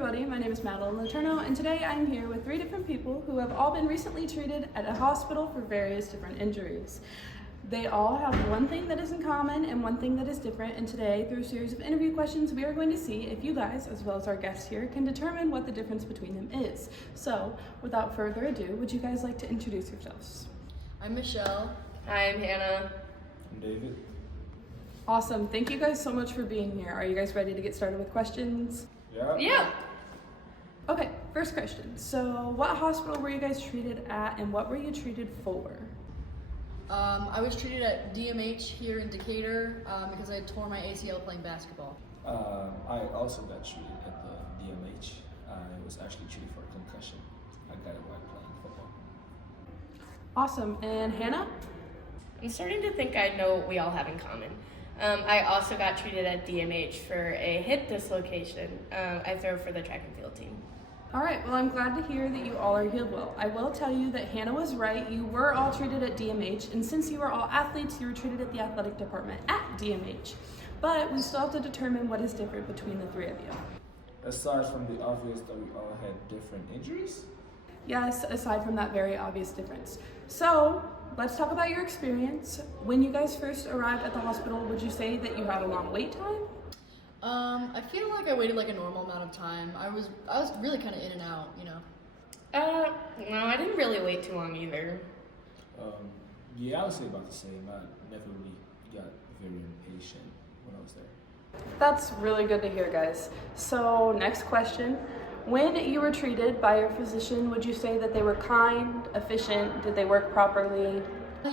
everybody, my name is Madeline Letourneau, and today I'm here with 3 different people who have all been recently treated at a hospital for various different injuries. They all have one thing that is in common and one thing that is different, and today, through a series of interview questions, we are going to see if you guys, as well as our guests here, can determine what the difference between them is. So, without further ado, would you guys like to introduce yourselves? I'm Michelle. Hi, I'm Hannah. I'm David. Awesome, thank you guys so much for being here. Are you guys ready to get started with questions? Yeah. Okay, first question. So, what hospital were you guys treated at and what were you treated for? I was treated at DMH here in Decatur because I had tore my ACL playing basketball. I also got treated at the DMH. I was actually treated for a concussion. I got it while playing football. Awesome, and Hannah? I'm starting to think I know what we all have in common. I also got treated at DMH for a hip dislocation. I throw for the track and field team. All right, well, I'm glad to hear that you all are healed well. I will tell you that Hannah was right. You were all treated at DMH, and since you were all athletes, you were treated at the athletic department at DMH. But we still have to determine what is different between the 3 of you. Aside from the obvious that we all had different injuries? Yes, aside from that very obvious difference. So, let's talk about your experience. When you guys first arrived at the hospital, would you say that you had a long wait time? I feel like I waited like a normal amount of time. I was really kind of in and out, you know. No, I didn't really wait too long either. Yeah, I would say about the same. I never really got very impatient when I was there. That's really good to hear, guys. So, next question. When you were treated by your physician, would you say that they were kind, efficient, did they work properly?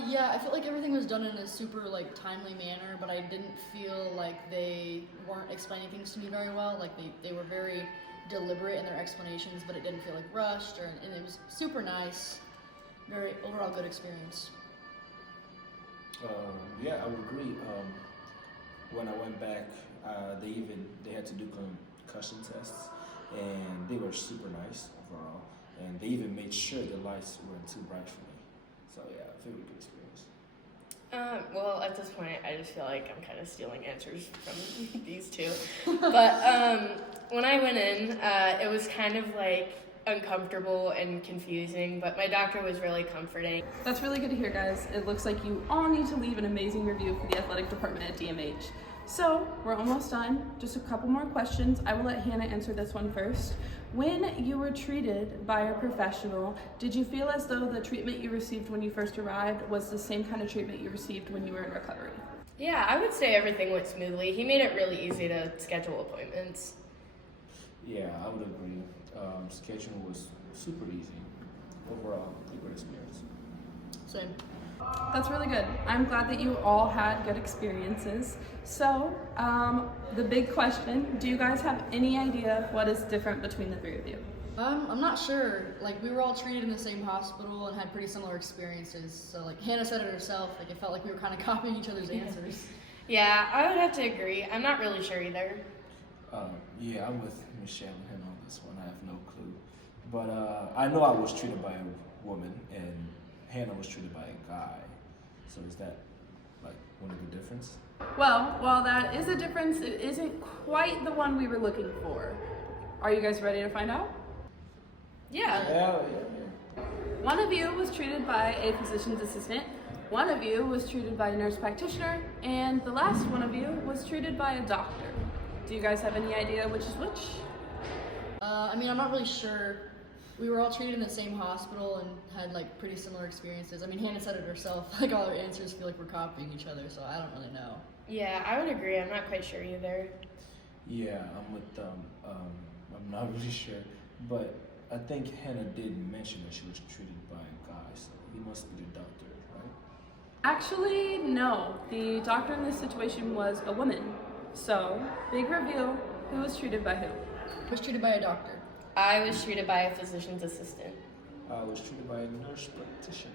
Yeah, I felt like everything was done in a super timely manner, but I didn't feel like they weren't explaining things to me very well. Like they were very deliberate in their explanations, but it didn't feel like rushed, and it was super nice. Very overall good experience. Yeah, I would agree. When I went back, they had to do concussion tests, and they were super nice overall. And they even made sure the lights weren't too bright for me. So yeah, very good experience. Well, at this point, I just feel like I'm kind of stealing answers from these two. But when I went in, it was kind of uncomfortable and confusing, but my doctor was really comforting. That's really good to hear, guys. It looks like you all need to leave an amazing review for the athletic department at DMH. So, we're almost done. Just a couple more questions. I will let Hannah answer this one first. When you were treated by a professional, did you feel as though the treatment you received when you first arrived was the same kind of treatment you received when you were in recovery? Yeah, I would say everything went smoothly. He made it really easy to schedule appointments. Yeah, I would agree. Scheduling was super easy. Overall, a good experience. Same. That's really good. I'm glad that you all had good experiences. So, the big question, do you guys have any idea what is different between the 3 of you? I'm not sure. We were all treated in the same hospital and had pretty similar experiences. So Hannah said it herself, it felt like we were kind of copying each other's answers. Yeah, I would have to agree. I'm not really sure either. Yeah, I'm with Michelle and Hannah on this one. I have no clue. But I know I was treated by a woman and Hannah was treated by a guy. So is that one of the difference? Well, while that is a difference, it isn't quite the one we were looking for. Are you guys ready to find out? Yeah. Yeah. One of you was treated by a physician's assistant, one of you was treated by a nurse practitioner, and the last one of you was treated by a doctor. Do you guys have any idea which is which? I'm not really sure. We were all treated in the same hospital and had pretty similar experiences. Hannah said it herself, all our answers feel like we're copying each other, so I don't really know. Yeah, I would agree. I'm not quite sure either. Yeah, I'm with them. I'm not really sure, but I think Hannah did mention that she was treated by a guy, so he must be the doctor, right? Actually, no. The doctor in this situation was a woman. So, big reveal, who was treated by who? Was treated by a doctor. I was treated by a physician's assistant. I was treated by a nurse practitioner.